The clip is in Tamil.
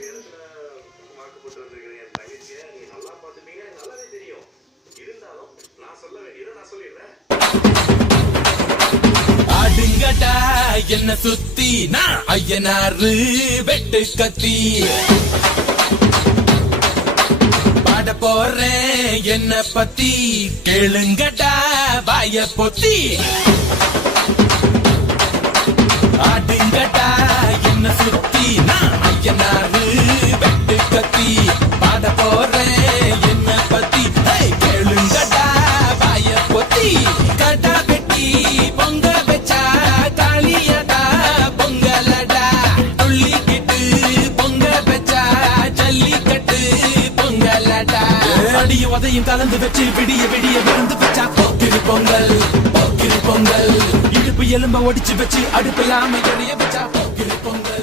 இடத்துல வாக்குப்பட்டு வந்திருக்கிற என் தங்கச்சியை நீ நல்லா பார்த்துப்பீங்க எனக்கு நல்லாவே தெரியும். இருந்தாலும் நான் சொல்ல வேண்டியதை நான் சொல்லிடுறேன். ஆடுங்கடா என்ன சுத்தி நான் ஐயனாரு வெட்டு கத்தி பாட போறேன் என்ன பத்தி கேளுங்கடா வாய பொத்தி. ஆடுங்கடா என்ன சுத்தி நான் ஐயனாரு வெட்டு கத்தி பாட போறேன் என்ன பத்தி கேளுங்கடா வாய பொத்தி. கடா வெட்டி பொங்க வச்சா காளியடா பொங்கலடா துள்ளிக்கிட்டு பொங்க வச்சா ஜல்லிக்கட்டு பொங்கலடா. அடியும் உதையும் கலந்து வச்சு விடிய விடிய விருந்து வச்சா போக்கிரி பொங்கல் போக்கிரி பொங்கல். இடுப்பு எலும்ப ஒடிச்சு வச்சு அடுப்பில்லாம எரிய வச்சா போக்கிரி பொங்கல்.